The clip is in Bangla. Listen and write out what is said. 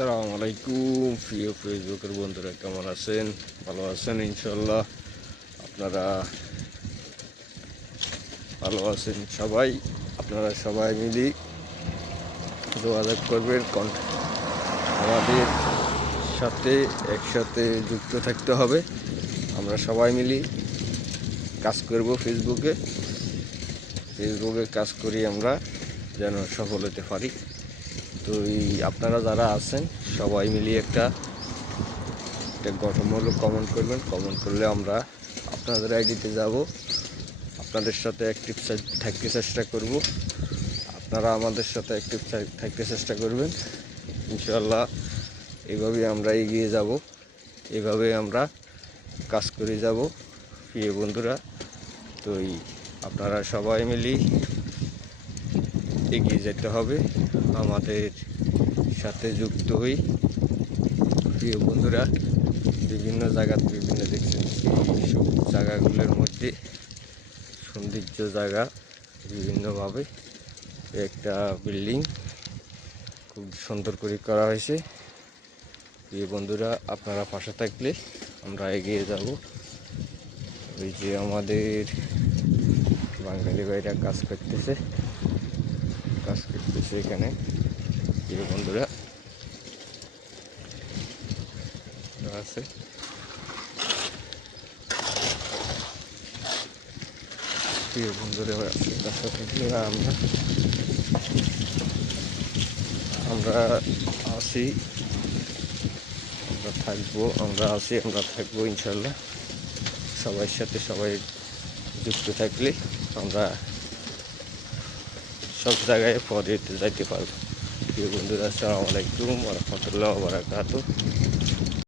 আসসালামু আলাইকুম প্রিয় ফেসবুকের বন্ধুরা, কেমন আছেন? ভালো আছেন ইনশাল্লাহ। আপনারা ভালো আছেন সবাই। আপনারা সবাই মিলি যোগাযোগ করবেন, আমাদের সাথে একসাথে যুক্ত থাকতে হবে। আমরা সবাই মিলি কাজ করব ফেসবুকে কাজ করি আমরা যেন সফল হতে পারি। তো আপনারা যারা আছেন সবাই মিলিয়ে একটা গঠনমূলক কমেন্ট করবেন। কমেন্ট করলে আমরা আপনাদের আইডিতে যাব, আপনাদের সাথে অ্যাক্টিভ থাকতে চেষ্টা করব। আপনারা আমাদের সাথে অ্যাক্টিভ থাকতে চেষ্টা করবেন ইনশাআল্লাহ। এইভাবে আমরা এগিয়ে যাব, এইভাবে আমরা কাজ করে যাব প্রিয় বন্ধুরা। তো আপনারা সবাই মিলি এগিয়ে যেতে হবে, আমাদের সাথে যুক্ত হই প্রিয় বন্ধুরা। বিভিন্ন জায়গার বিভিন্ন দেখছেন সব জায়গাগুলোর মধ্যে সৌন্দর্য জায়গা বিভিন্নভাবে একটা বিল্ডিং খুব সুন্দর করে করা হয়েছে প্রিয় বন্ধুরা। আপনারা পাশে থাকলে আমরা এগিয়ে যাব। ওই যে আমাদের বাঙালি ভাইরা কাজ করতেছে এখানে প্রিয় বন্ধুরা আছে। প্রিয় বন্ধুরা কাছে থাকলে আমরা আছি, আমরা থাকবো, আমরা থাকবো ইনশাল্লাহ। সবার সাথে সবাই যুক্ত থাকলে আমরা সব জায়গায় পরে যাইতে পারবো প্রিয় বন্ধুরা। আসসালামু আলাইকুম ওয়া রাহমাতুল্লাহি ওয়া বারাকাতুহু।